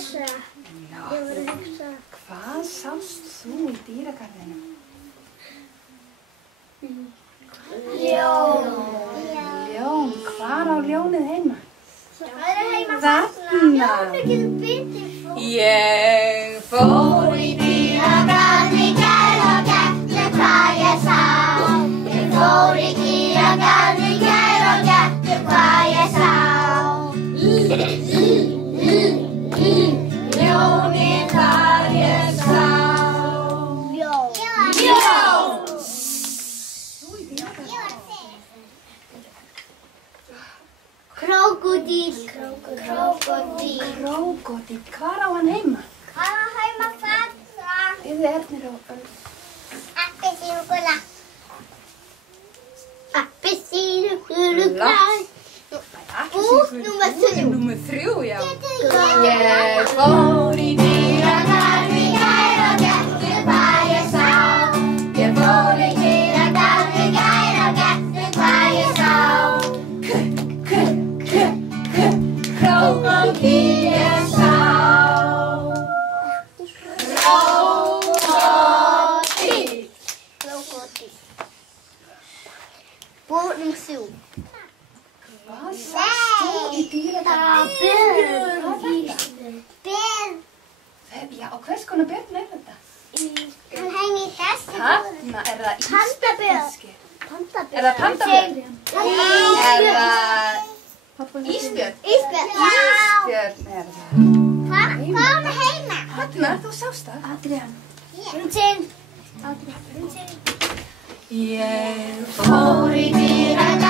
hugsa. Ég var að hugsa. Hvað sást þú í dýragarðinum? Ljón. Ljón. Hvar á ljónið heima? Það er heima þarna. Ljónið getur bitið fólk. Ég fór í dýragarð í gær og gætti hvað ég sá. Ég fór í dýragarð í gær og gætti hvað ég sá. Ljónið þar ég sá. Ljón. Ljón! Krókódíl. Krókódíl. Krókódíll, hvar á hann heima? Hann á heima þarna. Þið Ernir og Appelsínugula. Appelsínugula. Búk númer 3. Númer 3, já. Ég Ég fór í dýragarð í gær og gætti hvað ég sá. Ég fór í dýragarð í gær og gætti hvað ég sá. Krókódíll ég sá. Krókódíll. Krókódíl. Búk númer 3. Hvað sást þú í dýragarð? Björn. Já, og hvers konar björn er þetta? Hann hengi í þessu. Þarna er það Pandabjörn. ísbjörn. Pandabjörn. Er það pandabjörn? Er það ísbjörn? Ísbjörn. Já. Ísbjörn er það. Hvað er heima? Þarna, þú sást það? Adrian. Prinsinn. Adrian. Prinsinn. Ég fór í dýragarð